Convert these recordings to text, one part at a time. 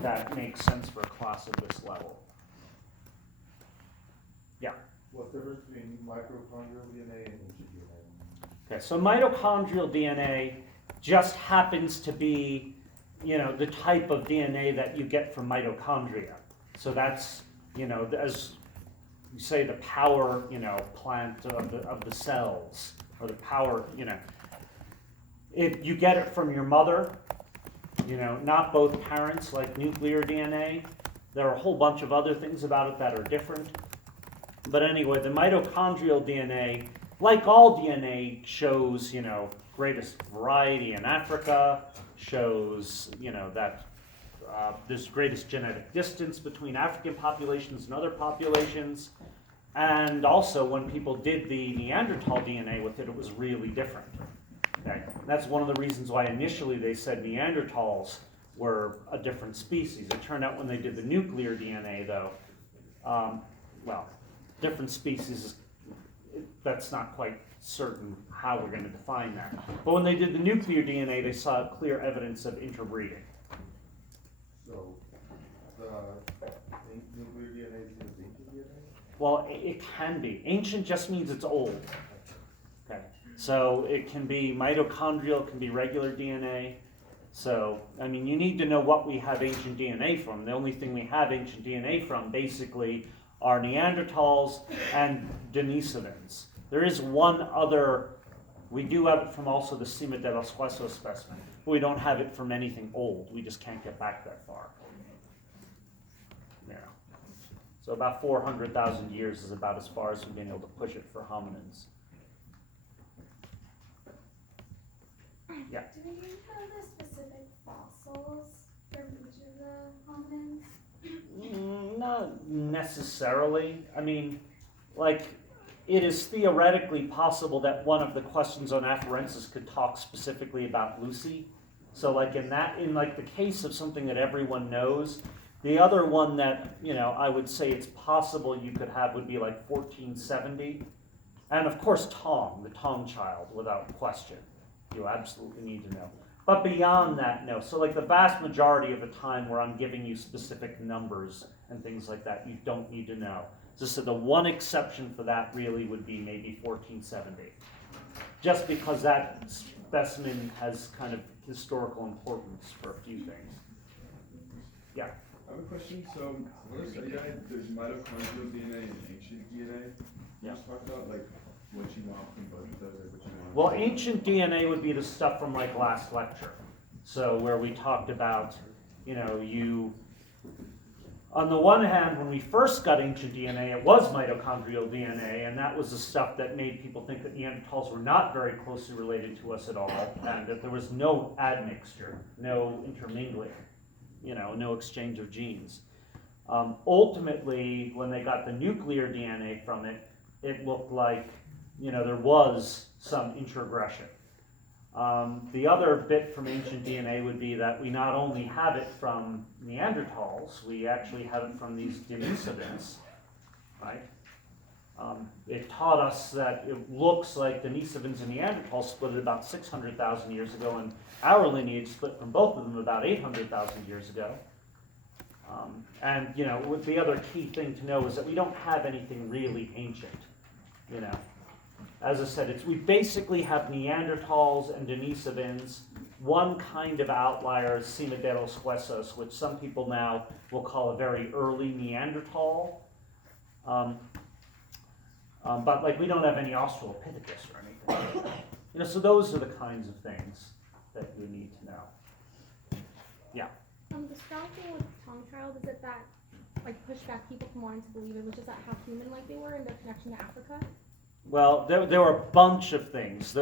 that makes sense for a class of this level. Yeah? What's the difference between mitochondrial DNA and ancient DNA? Okay, so mitochondrial DNA just happens to be, the type of DNA that you get from mitochondria. So that's, as you say, the power, plant of the cells, or the power, you get it from your mother, not both parents, like nuclear DNA. There are a whole bunch of other things about it that are different. But anyway, the mitochondrial DNA, like all DNA, shows, greatest variety in Africa, shows, that there's greatest genetic distance between African populations and other populations. And also, when people did the Neanderthal DNA with it, it was really different. Okay? That's one of the reasons why initially they said Neanderthals were a different species. It turned out when they did the nuclear DNA, though, different species, that's not quite certain how we're going to define that. But when they did the nuclear DNA, they saw clear evidence of interbreeding. So, the nuclear DNA is the same as ancient DNA? Well, it can be. Ancient just means it's old. Okay, so it can be mitochondrial, it can be regular DNA. So, you need to know what we have ancient DNA from. The only thing we have ancient DNA from, basically, are Neanderthals and Denisovans. There is one other, we do have it from also the Cima de los Huesos specimen, but we don't have it from anything old. We just can't get back that far. Yeah. So about 400,000 years is about as far as we've been able to push it for hominins. Yeah. Do we know the specific fossils from each of the hominins? Not necessarily. It is theoretically possible that one of the questions on Afarensis could talk specifically about Lucy. So in the case of something that everyone knows, the other one that, I would say it's possible you could have would be 1470. And of course Tong, the Tong child, without question. You absolutely need to know. But beyond that, no. So the vast majority of the time where I'm giving you specific numbers and things like that, you don't need to know. Just so the one exception for that really would be maybe 1470. Just because that specimen has kind of historical importance for a few things. Yeah? I have a question. So, what is there's mitochondrial DNA and ancient DNA. Yeah. Just talk about what you want from both of those, or what you want. Well, ancient DNA would be the stuff from last lecture. So where we talked about, on the one hand, when we first got ancient DNA, it was mitochondrial DNA, and that was the stuff that made people think that Neanderthals were not very closely related to us at all, and that there was no admixture, no intermingling, no exchange of genes. Ultimately, when they got the nuclear DNA from it, it looked like there was some introgression. The other bit from ancient DNA would be that we not only have it from Neanderthals, we actually have it from these Denisovans, right? It taught us that it looks like Denisovans and Neanderthals split about 600,000 years ago, and our lineage split from both of them about 800,000 years ago. The other key thing to know is that we don't have anything really ancient, As I said, we basically have Neanderthals and Denisovans. One kind of outlier is Cima de los Huesos, which some people now will call a very early Neanderthal. But we don't have any Australopithecus or anything. So those are the kinds of things that you need to know. Yeah. The strong thing with Tong child is that pushed back people from wanting to believe it was just how human-like they were in their connection to Africa. Well, there were a bunch of things.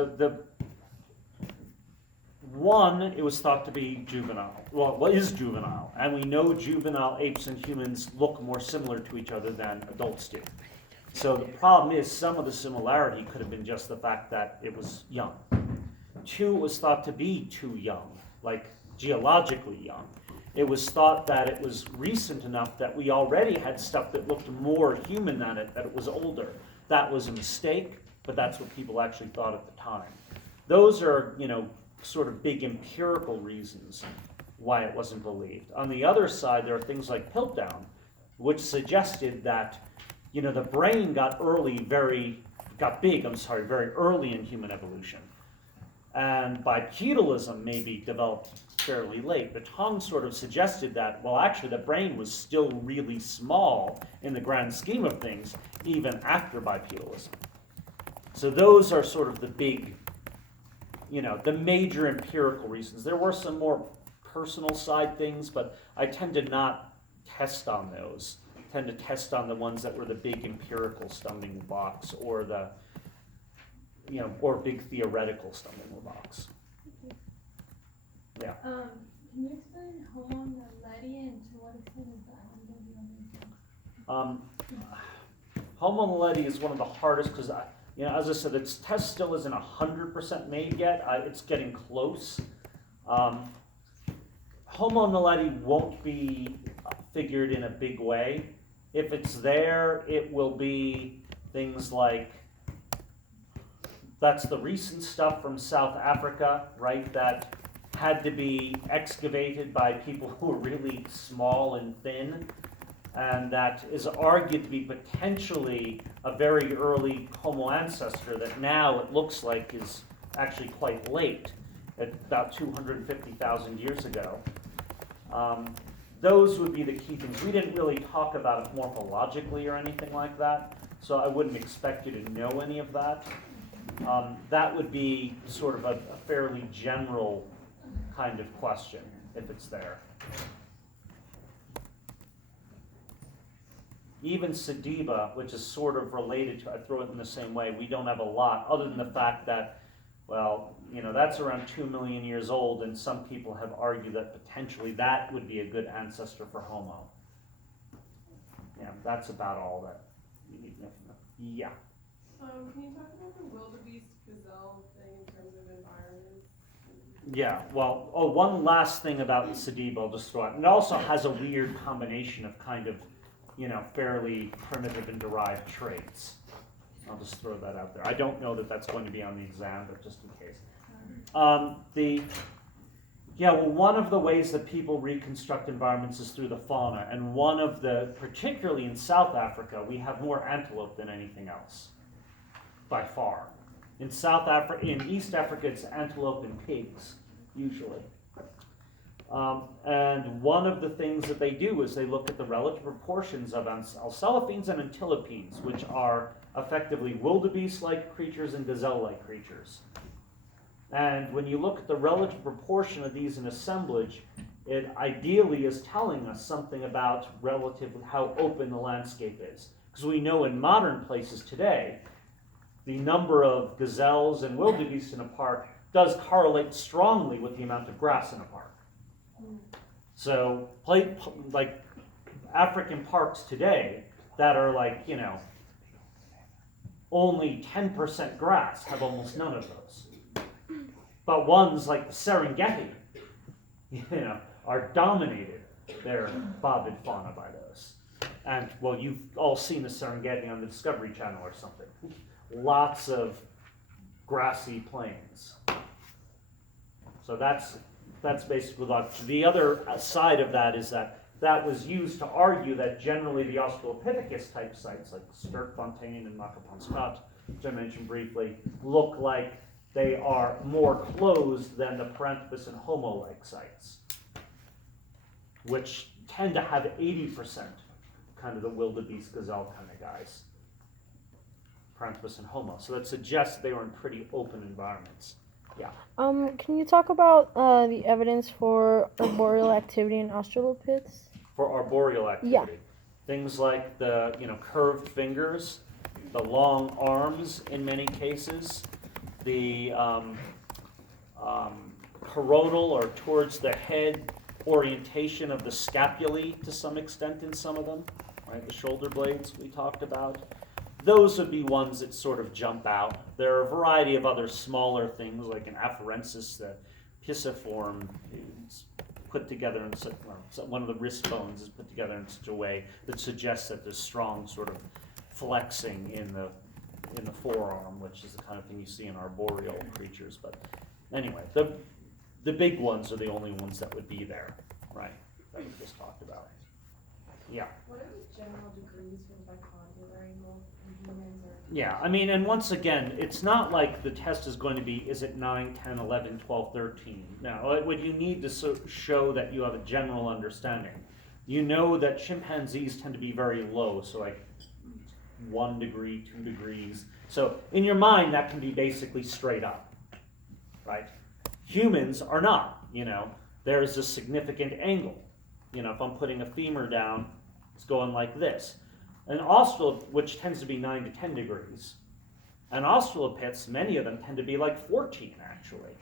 One, it was thought to be juvenile. Well, what is juvenile? And we know juvenile apes and humans look more similar to each other than adults do. So the problem is some of the similarity could have been just the fact that it was young. Two, it was thought to be too young, geologically young. It was thought that it was recent enough that we already had stuff that looked more human than it, that it was older. That was a mistake, but that's what people actually thought at the time. Those are, sort of big empirical reasons. why it wasn't believed. On the other side, there are things like Piltdown, which suggested that, the brain got big, very early in human evolution. And bipedalism maybe developed fairly late. But Tong sort of suggested that, well, actually the brain was still really small in the grand scheme of things, even after bipedalism. So those are sort of the big, the major empirical reasons. There were some more personal side things, but I tend to not test on those. I tend to test on the ones that were the big empirical stumbling blocks, or the or big theoretical stumbling blocks. Yeah. Can you explain Homo naledi and to what extent is that going to be on the Homo naledi is one of the hardest because, as I said, its test still isn't 100% made yet. It's getting close. Homo naledi won't be figured in a big way. If it's there, it will be things like, that's the recent stuff from South Africa, right, that had to be excavated by people who were really small and thin, and that is argued to be potentially a very early Homo ancestor that now it looks like is actually quite late, at about 250,000 years ago. Those would be the key things. We didn't really talk about it morphologically or anything like that, so I wouldn't expect you to know any of that. That would be sort of a fairly general kind of question, if it's there. Even Sediba, which is sort of related to, I throw it in the same way, we don't have a lot, other than the fact that, well, that's around 2 million years old, and some people have argued that potentially that would be a good ancestor for Homo. Yeah, that's about all that you need to know from that. Yeah. Can you talk about the wildebeest gazelle thing in terms of environment? Yeah, well, one last thing about Sediba, I'll just throw out. It also has a weird combination of kind of, fairly primitive and derived traits. I'll just throw that out there. I don't know that that's going to be on the exam, but just in case. One of the ways that people reconstruct environments is through the fauna, and particularly in South Africa, we have more antelope than anything else, by far. In East Africa, it's antelope and pigs, usually. And one of the things that they do is they look at the relative proportions of alcelaphines and antilopines, which are effectively wildebeest-like creatures and gazelle-like creatures. And when you look at the relative proportion of these in assemblage, it ideally is telling us something about relatively how open the landscape is. Because we know in modern places today, the number of gazelles and wildebeest in a park does correlate strongly with the amount of grass in a park. So, like African parks today that are like, only 10% grass have almost none of those. But ones like the Serengeti, are dominated, their bovid fauna by those. And, well, you've all seen the Serengeti on the Discovery Channel or something. Lots of grassy plains. So that's basically that. The other side of that is that was used to argue that generally the Australopithecus type sites, like Sterkfontein and Makapanskat, which I mentioned briefly, look like they are more closed than the Paranthropus and Homo-like sites, which tend to have 80% kind of the wildebeest gazelle kind of guys. Paranthropus and Homo. So that suggests they were in pretty open environments. Yeah. Can you talk about the evidence for arboreal activity in Australopiths? For arboreal activity. Yeah. Things like the curved fingers, the long arms in many cases, the coronal or towards the head orientation of the scapulae to some extent in some of them, right? The shoulder blades we talked about. Those would be ones that sort of jump out. There are a variety of other smaller things, like an afarensis, the pisiform, is put together in such, one of the wrist bones is put together in such a way that suggests that there's strong sort of flexing in the forearm, which is the kind of thing you see in arboreal creatures. But anyway, the big ones are the only ones that would be there, right? That we just talked about. Yeah. What are the general degrees for the bicondylar angle in humans or? Yeah, I mean, and once again, it's not like the test is going to be, is it 9, 10, 11, 12, 13? No, what you need to show that you have a general understanding. You know that chimpanzees tend to be very low, so like 1 degree, 2 degrees. So in your mind, that can be basically straight up, right? Humans are not, there is a significant angle. If I'm putting a femur down, it's going like this. An which tends to be 9 to 10 degrees. And australopiths, many of them tend to be like 14 actually.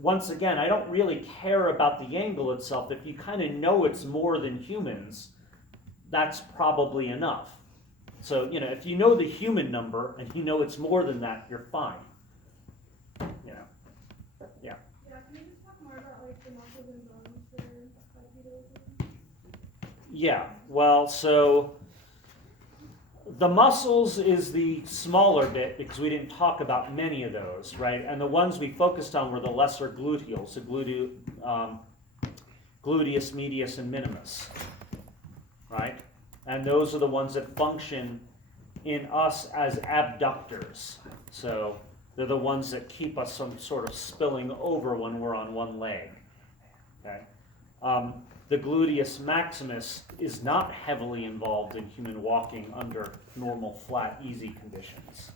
Once again, I don't really care about the angle itself. If you kind of know it's more than humans, that's probably enough. So, if you know the human number and you know it's more than that, you're fine. Yeah, can you just talk more about like the muscles and bones for bipedalism? Yeah, well, so the muscles is the smaller bit because we didn't talk about many of those, right? And the ones we focused on were the lesser gluteals, so gluteus medius and minimus, right? And those are the ones that function in us as abductors. So they're the ones that keep us from sort of spilling over when we're on one leg, okay? The gluteus maximus is not heavily involved in human walking under normal, flat, easy conditions.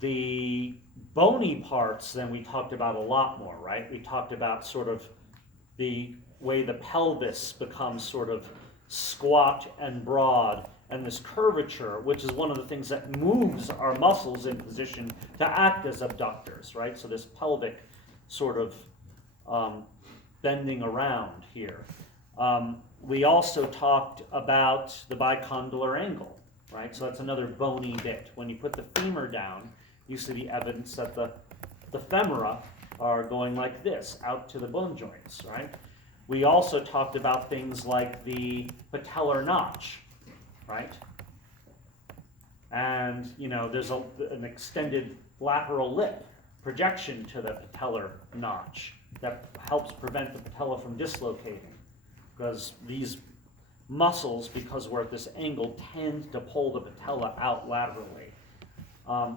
The bony parts, then we talked about a lot more, right? We talked about sort of the way the pelvis becomes sort of squat and broad, and this curvature, which is one of the things that moves our muscles in position to act as abductors, right? So this pelvic sort of bending around here. We also talked about the bicondylar angle, right? So that's another bony bit. When you put the femur down, you see the evidence that the femora are going like this, out to the bone joints, right? We also talked about things like the patellar notch, right? And, there's an extended lateral lip projection to the patellar notch that helps prevent the patella from dislocating, because these muscles, because we're at this angle, tend to pull the patella out laterally.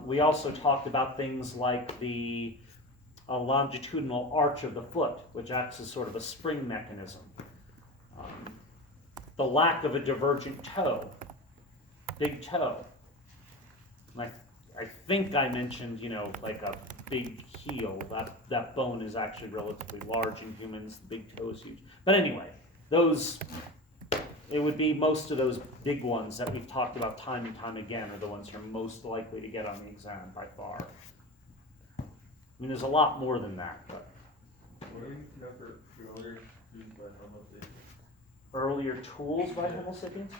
We also talked about things like the longitudinal arch of the foot, which acts as sort of a spring mechanism. The lack of a divergent toe, big toe. Like I think I mentioned, like a big heel. That bone is actually relatively large in humans. The big toe is huge. But anyway, it would be most of those big ones that we've talked about time and time again are the ones you're most likely to get on the exam by far. I mean, there's a lot more than that, but What are you for earlier used by Homo sapiens? earlier tools by Homo sapiens?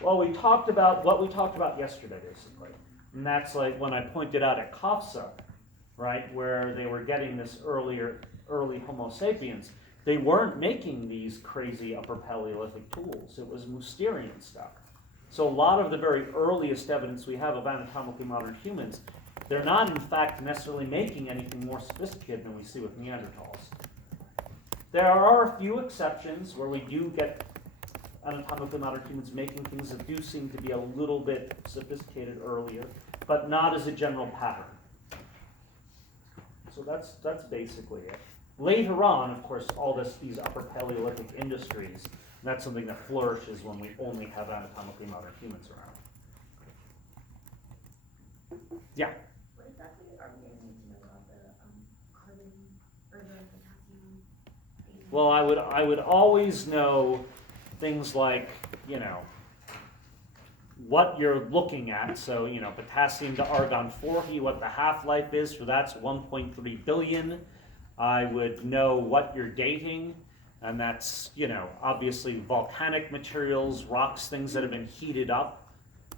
Well, we talked about what we talked about yesterday, basically. And that's like when I pointed out at COFSA, right, where they were getting this early Homo sapiens. They weren't making these crazy upper Paleolithic tools. It was Mousterian stuff. So a lot of the very earliest evidence we have of anatomically modern humans, they're not in fact necessarily making anything more sophisticated than we see with Neanderthals. There are a few exceptions where we do get anatomically modern humans making things that do seem to be a little bit sophisticated earlier, but not as a general pattern. So that's basically it. Later on, of course, all these upper Paleolithic industries, that's something that flourishes when we only have anatomically modern humans around. Yeah? What exactly are we going to need to know about the carbon or the potassium? Well, I would always know things like, what you're looking at. So, potassium to argon 40, what the half-life is, so that's 1.3 billion. I would know what you're dating, and that's, obviously volcanic materials, rocks, things that have been heated up,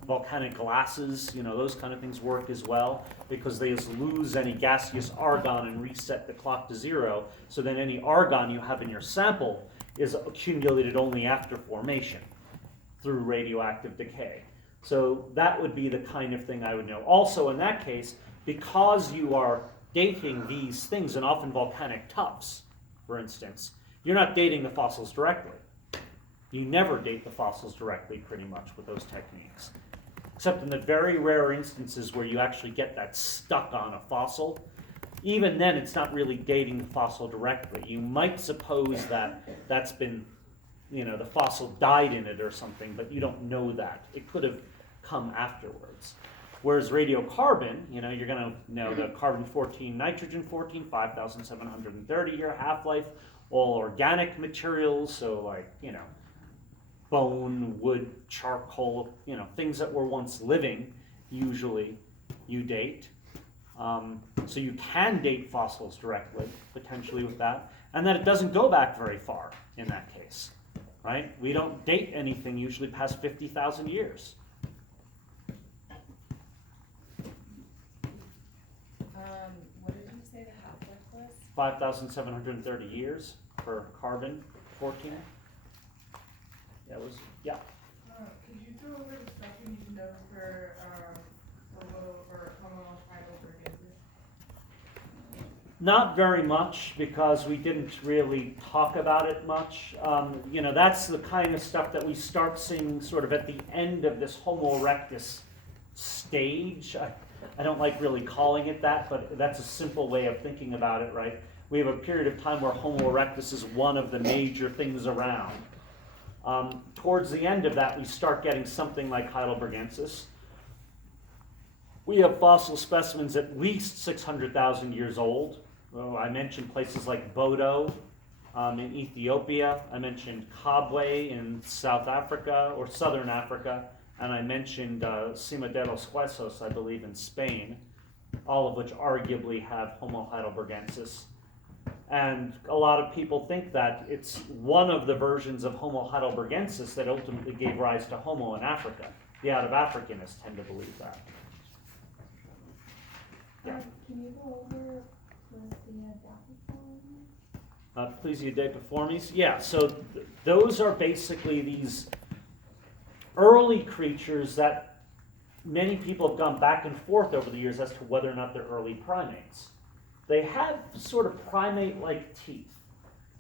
volcanic glasses, those kind of things work as well, because they just lose any gaseous argon and reset the clock to 0, so then any argon you have in your sample is accumulated only after formation through radioactive decay. So that would be the kind of thing I would know. Also, in that case, because you are dating these things, and often volcanic tuffs, for instance, you're not dating the fossils directly. You never date the fossils directly, pretty much, with those techniques. Except in the very rare instances where you actually get that stuck on a fossil. Even then, it's not really dating the fossil directly. You might suppose that that's been, the fossil died in it or something, but you don't know that. It could have come afterwards. Whereas radiocarbon, you're going to know the carbon-14, nitrogen-14, 5,730-year half-life, all organic materials, so bone, wood, charcoal, things that were once living, usually you date. So you can date fossils directly, potentially with that, and then it doesn't go back very far in that case, right? We don't date anything usually past 50,000 years. What did you say the half-life was? 5,730 years for carbon-14. Could you go over the stuff we need to know for Homo heidelbergensis? Not very much, because we didn't really talk about it much. That's the kind of stuff that we start seeing sort of at the end of this Homo erectus stage. I don't like really calling it that, but that's a simple way of thinking about it, right? We have a period of time where Homo erectus is one of the major things around. Towards the end of that, we start getting something like Heidelbergensis. We have fossil specimens at least 600,000 years old. Well, I mentioned places like Bodo in Ethiopia. I mentioned Kabwe in South Africa or Southern Africa. And I mentioned Cima de los Huesos, I believe, in Spain, all of which arguably have Homo heidelbergensis. And a lot of people think that it's one of the versions of Homo heidelbergensis that ultimately gave rise to Homo in Africa. The out-of-Africanists tend to believe that. Yeah. Can you go over Plesiodaphiformes? Yeah, so those are basically these early creatures that many people have gone back and forth over the years as to whether or not they're early primates. They have sort of primate-like teeth,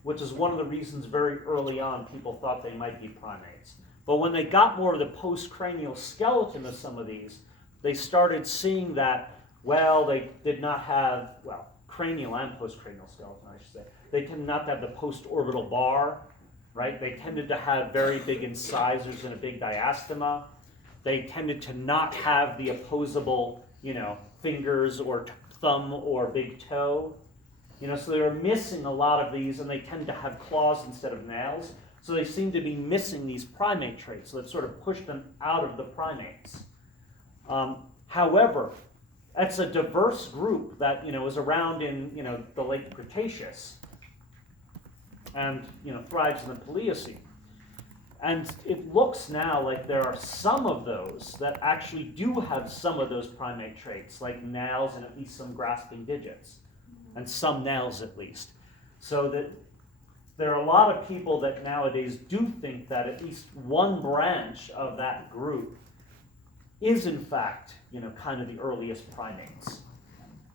which is one of the reasons very early on people thought they might be primates. But when they got more of the postcranial skeleton of some of these, they started seeing that, they did not have, cranial and postcranial skeleton, I should say. They tend not to have the postorbital bar, right? They tended to have very big incisors and a big diastema. They tended to not have the opposable, fingers or thumb or big toe. So they were missing a lot of these, and they tend to have claws instead of nails. So they seem to be missing these primate traits, so that sort of pushed them out of the primates. However, that's a diverse group that was around in the late Cretaceous and thrives in the Pliocene. And it looks now like there are some of those that actually do have some of those primate traits, like nails and at least some grasping digits, and some nails at least. So that there are a lot of people that nowadays do think that at least one branch of that group is in fact, kind of the earliest primates.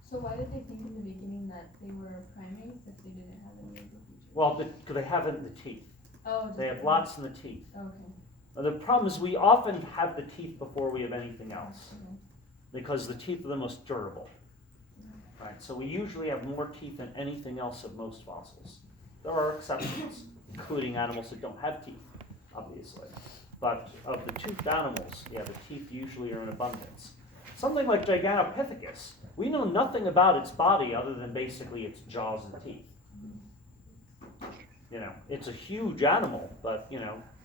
So why did they think in the beginning that they were primates if they didn't have any of the features? Well, because they have it in the teeth. Oh, They have lots in the teeth. Okay. The problem is we often have the teeth before we have anything else, Okay. because the teeth are the most durable. Right? So we usually have more teeth than anything else of most fossils. There are exceptions, including animals that don't have teeth, obviously. But of the toothed animals, the teeth usually are in abundance. Something like Gigantopithecus, we know nothing about its body other than basically its jaws and teeth. It's a huge animal, but,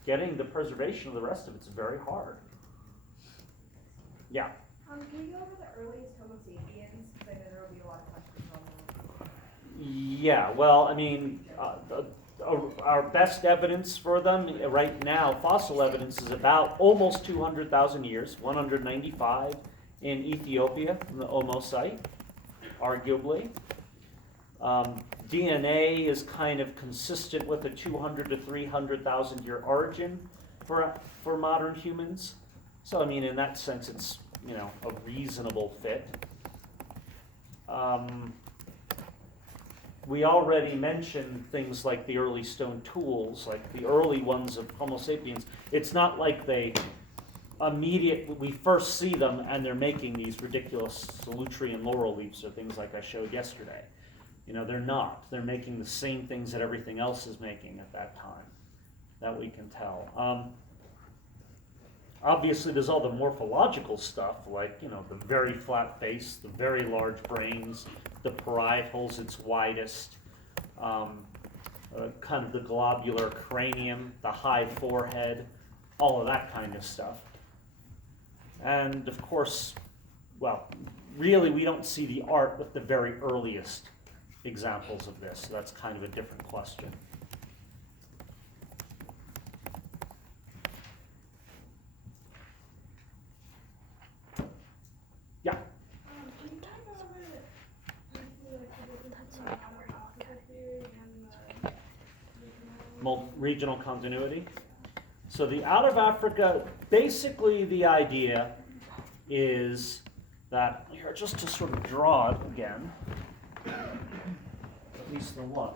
getting the preservation of the rest of it's very hard. Yeah? Can you go over the earliest Homo sapiens? Because I know there will be a lot of questions on those. Yeah, well, I mean, our best evidence for them right now, fossil evidence, is about almost 200,000 years, 195 in Ethiopia, in the Omo site, arguably. DNA is kind of consistent with a 200 to 300,000 year origin for modern humans. So, I mean, in that sense, it's, a reasonable fit. we already mentioned things like the early stone tools, like the early ones of Homo sapiens. It's not like we first see them and they're making these ridiculous Salutrian laurel leaves or things like I showed yesterday. You know, they're not. They're making the same things that everything else is making at that time, that we can tell. Obviously, there's all the morphological stuff, like, you know, the very flat face, the very large brains, the parietals, its widest, kind of the globular cranium, the high forehead, all of that kind of stuff. And of course, well, really we don't see the art with the very earliest examples of this, so that's kind of a different question. Yeah. Can you talk about it briefly, like the difference between the Africa theory and the Regional continuity. So the out of Africa, basically the idea is that, here, just to sort of draw it again, at least the one.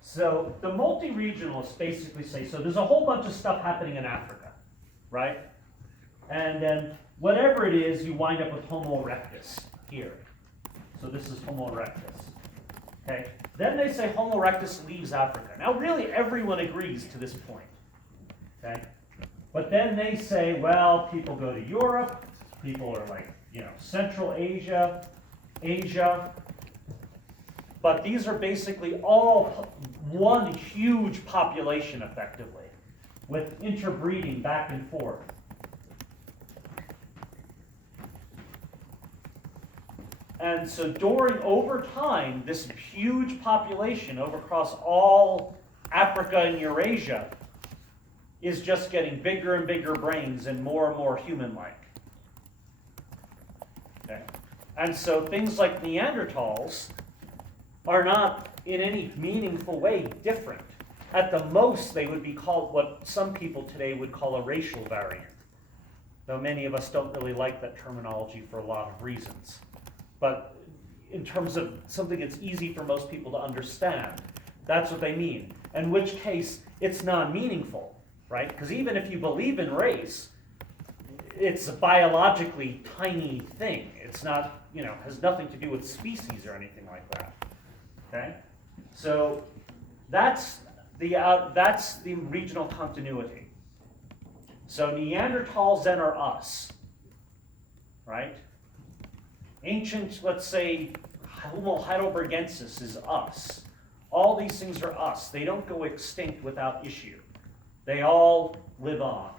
So the multi-regionalists basically say, so there's a whole bunch of stuff happening in Africa, right? And then whatever it is, you wind up with Homo erectus here. So this is Homo erectus. Okay? Then they say Homo erectus leaves Africa. Now really everyone agrees to this point. Okay? But then they say, well, people go to Europe, people are like, you know, Central Asia, Asia. But these are basically all one huge population effectively, with interbreeding back and forth. And so over time, this huge population over across all Africa and Eurasia is just getting bigger and bigger brains and more human-like. Okay? And so things like Neanderthals are not in any meaningful way different. At the most, they would be called what some people today would call a racial variant, though many of us don't really like that terminology for a lot of reasons. But in terms of something that's easy for most people to understand, that's what they mean. In which case, it's non-meaningful, right? Because even if you believe in race, it's a biologically tiny thing. It's not, you know, has nothing to do with species or anything like that. Okay? So that's the regional continuity. So Neanderthals then are us, right? Ancient, let's say, Homo heidelbergensis is us. All these things are us. They don't go extinct without issue. They all live on.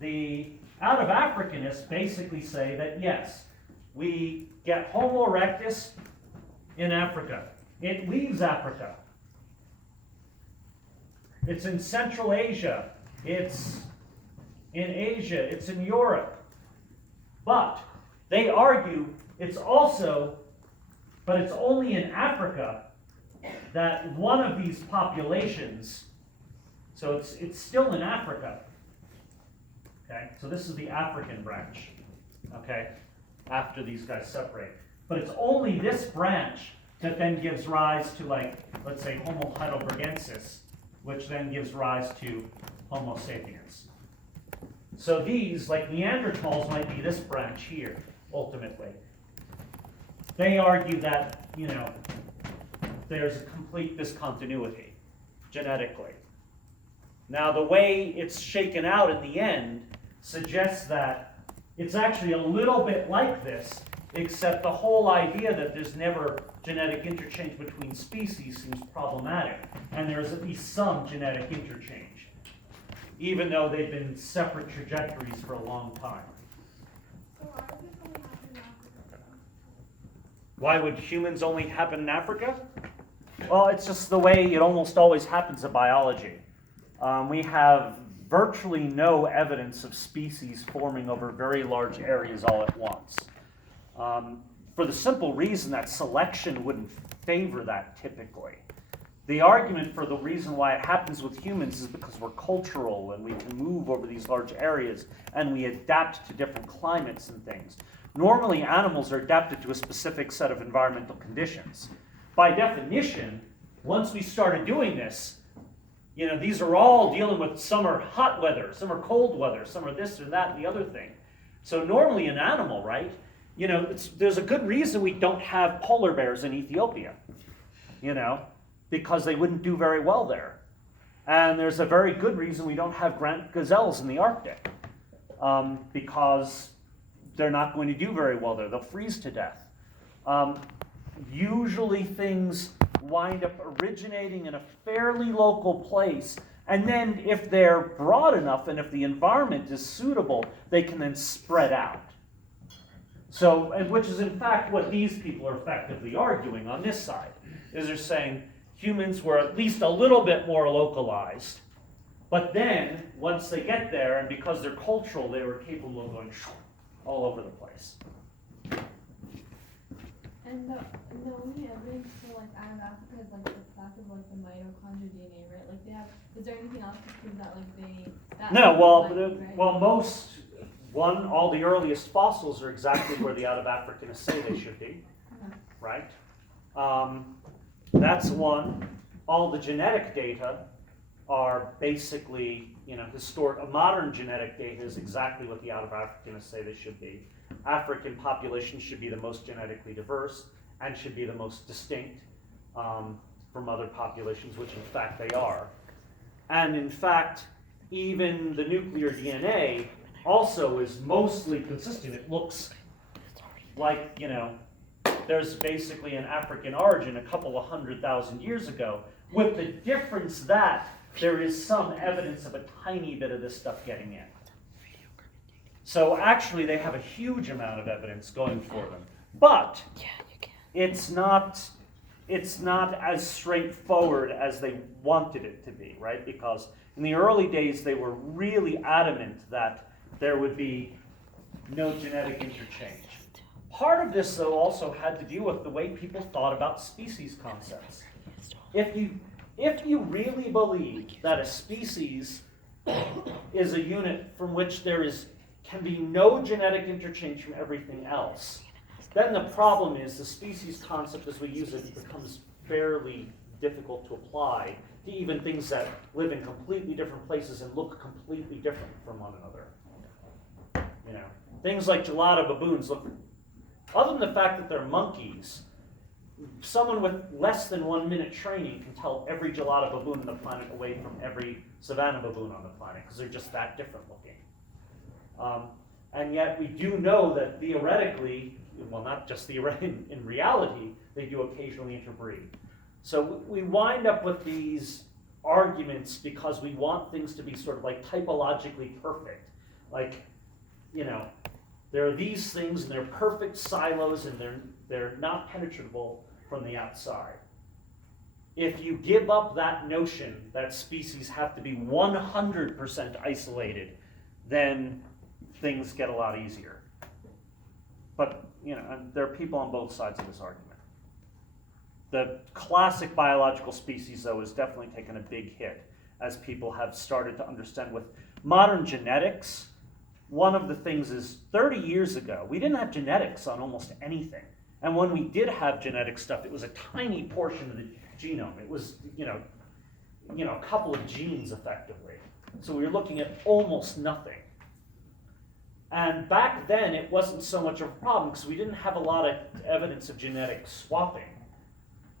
The out of Africanists basically say that yes, we get Homo erectus in Africa. It leaves Africa. It's in Central Asia. It's in Asia. It's in Europe. But they argue it's only in Africa that one of these populations, so it's still in Africa. Okay, so this is the African branch, okay, after these guys separate. But it's only this branch that then gives rise to, like, let's say Homo heidelbergensis, which then gives rise to Homo sapiens. So these, like Neanderthals, might be this branch here, ultimately. They argue that, you know, there's a complete discontinuity, genetically. Now, the way it's shaken out in the end suggests that it's actually a little bit like this, except the whole idea that there's never genetic interchange between species seems problematic, and there's at least some genetic interchange, even though they've been separate trajectories for a long time. So why does this only happen in Africa? Why would humans only happen in Africa? Well, it's just the way it almost always happens in biology. We have virtually no evidence of species forming over very large areas all at once. For the simple reason that selection wouldn't favor that typically. The argument for the reason why it happens with humans is because we're cultural and we can move over these large areas and we adapt to different climates and things. Normally, animals are adapted to a specific set of environmental conditions. by definition, once we started doing this, you know, these are all dealing with, some are hot weather, some are cold weather, some are this and that and the other thing. So normally an animal, right, you know, there's a good reason we don't have polar bears in Ethiopia, you know, because they wouldn't do very well there. And there's a very good reason we don't have gazelles in the Arctic, because they're not going to do very well there. They'll freeze to death. Usually things wind up originating in a fairly local place, and then if they're broad enough and if the environment is suitable, they can then spread out. So, and which is in fact what these people are effectively arguing on this side, is they're saying humans were at least a little bit more localized, but then once they get there, and because they're cultural, they were capable of going all over the place. And the only evidence for like out of Africa is like the fact of like the mitochondrial DNA, right? Like they have. Is there anything else to prove that like they? That No, well, right? all the earliest fossils are exactly where the out of Africanists say they should be, right? That's one. All the genetic data are basically, you know, modern genetic data is exactly what the out of Africanists say they should be. African populations should be the most genetically diverse and should be the most distinct from other populations, which in fact they are. And in fact, even the nuclear DNA also is mostly consistent. It looks like, you know, there's basically an African origin a couple of 100,000 years ago, with the difference that there is some evidence of a tiny bit of this stuff getting in. So actually they have a huge amount of evidence going for them. But it's not as straightforward as they wanted it to be, right? Because in the early days they were really adamant that there would be no genetic interchange. Part of this, though, also had to do with the way people thought about species concepts. If you really believe that a species is a unit from which can be no genetic interchange from everything else, then the problem is the species concept as we use it becomes fairly difficult to apply to even things that live in completely different places and look completely different from one another. You know, things like gelato baboons look, other than the fact that they're monkeys, someone with less than 1 minute training can tell every gelato baboon on the planet away from every savanna baboon on the planet because they're just that different looking. And yet we do know that theoretically, well, not just theoretically, in reality, they do occasionally interbreed. So we wind up with these arguments because we want things to be sort of like typologically perfect. Like, you know, there are these things and they're perfect silos and they're not penetrable from the outside. If you give up that notion that species have to be 100% isolated, then things get a lot easier. But, you know, there are people on both sides of this argument. The classic biological species, though, has definitely taken a big hit as people have started to understand with modern genetics. One of the things is 30 years ago, we didn't have genetics on almost anything. And when we did have genetic stuff, it was a tiny portion of the genome. It was, you know, a couple of genes effectively. So we were looking at almost nothing. And back then, it wasn't so much of a problem because we didn't have a lot of evidence of genetic swapping.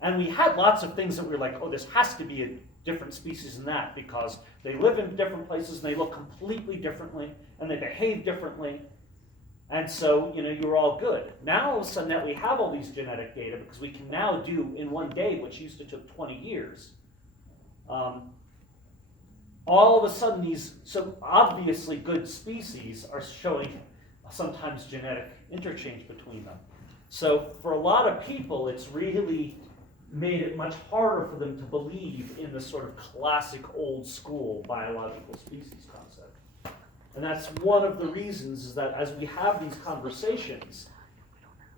And we had lots of things that we were like, oh, this has to be a different species than that because they live in different places and they look completely differently and they behave differently. And so, you know, you're all good. Now, all of a sudden, that we have all these genetic data because we can now do in one day, which used to took 20 years. All of a sudden, these so obviously good species are showing sometimes genetic interchange between them. So for a lot of people, it's really made it much harder for them to believe in the sort of classic old school biological species concept. And that's one of the reasons is that as we have these conversations,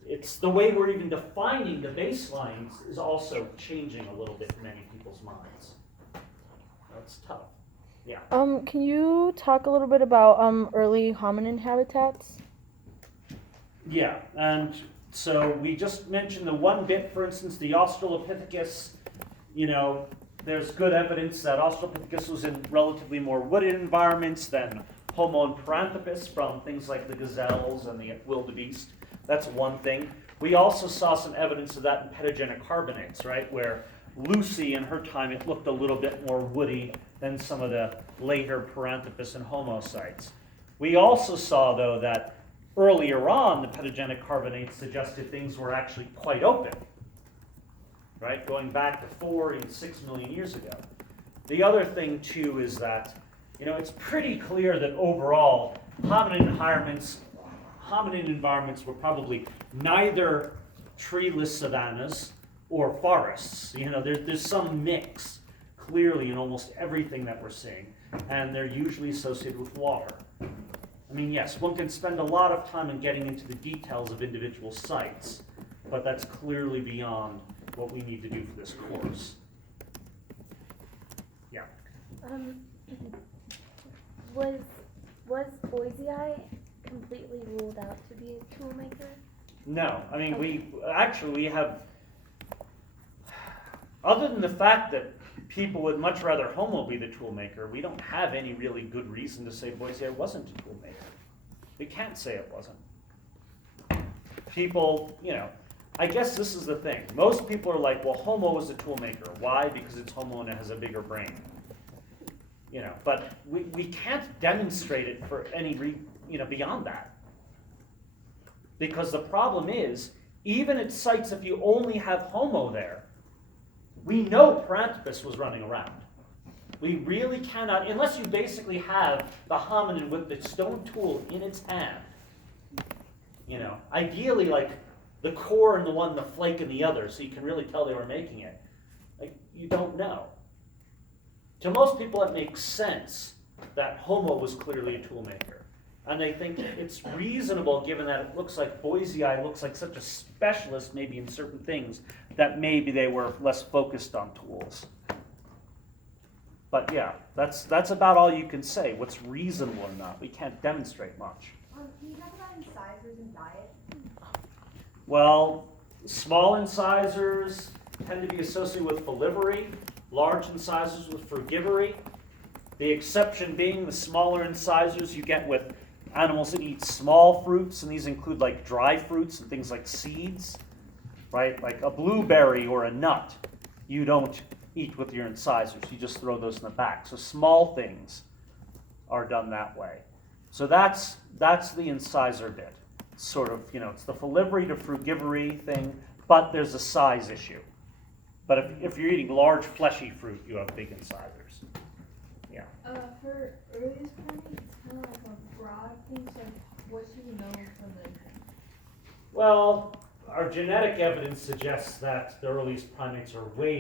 it's the way we're even defining the baselines is also changing a little bit in many people's minds. That's tough. Yeah. Can you talk a little bit about early hominin habitats? Yeah, and So we just mentioned the one bit, for instance, the Australopithecus, there's good evidence that Australopithecus was in relatively more wooded environments than Homo and Paranthropus from things like the gazelles and the wildebeest. That's one thing. We also saw some evidence of that in pedogenic carbonates, right, where Lucy in her time, it looked a little bit more woody than some of the later Paranthropus and Homo sites. We also saw, though, that earlier on, the pedogenic carbonates suggested things were actually quite open, right, going back to 4 and 6 million years ago. The other thing, too, is that, it's pretty clear that overall, hominid environments were probably neither treeless savannas or forests. There's some mix, clearly, in almost everything that we're seeing, and they're usually associated with water. I mean, yes, one can spend a lot of time in getting into the details of individual sites, but that's clearly beyond what we need to do for this course. Yeah. Was Boise completely ruled out to be a toolmaker? No, I mean, we have, other than the fact that people would much rather Homo be the toolmaker, we don't have any really good reason to say Boise wasn't a toolmaker. We can't say it wasn't. People, I guess this is the thing. Most people are like, well, Homo was a toolmaker. Why? Because it's Homo and it has a bigger brain. But we can't demonstrate it for any beyond that. Because the problem is, even at sites, if you only have Homo there, we know Paranthropus was running around. We really cannot, unless you basically have the hominid with the stone tool in its hand. Ideally, like the core in the one, the flake in the other, so you can really tell they were making it. Like, you don't know. To most people, it makes sense that Homo was clearly a toolmaker. And they think it's reasonable, given that it looks like Boise looks like such a specialist, maybe in certain things, that maybe they were less focused on tools. But yeah, that's about all you can say. What's reasonable or not? We can't demonstrate much. Can you talk about incisors and diet? Well, small incisors tend to be associated with folivory, large incisors with frugivory. The exception being the smaller incisors you get with animals that eat small fruits, and these include like dry fruits and things like seeds, right? Like a blueberry or a nut, you don't eat with your incisors. You just throw those in the back. So small things are done that way. So that's the incisor bit. Sort of, it's the folivory to frugivory thing, but there's a size issue. But if you're eating large fleshy fruit, you have big incisors. Yeah. For earliest primates, it's kind of like a broad thing, so what should we know from the Well, our genetic evidence suggests that the earliest primates are way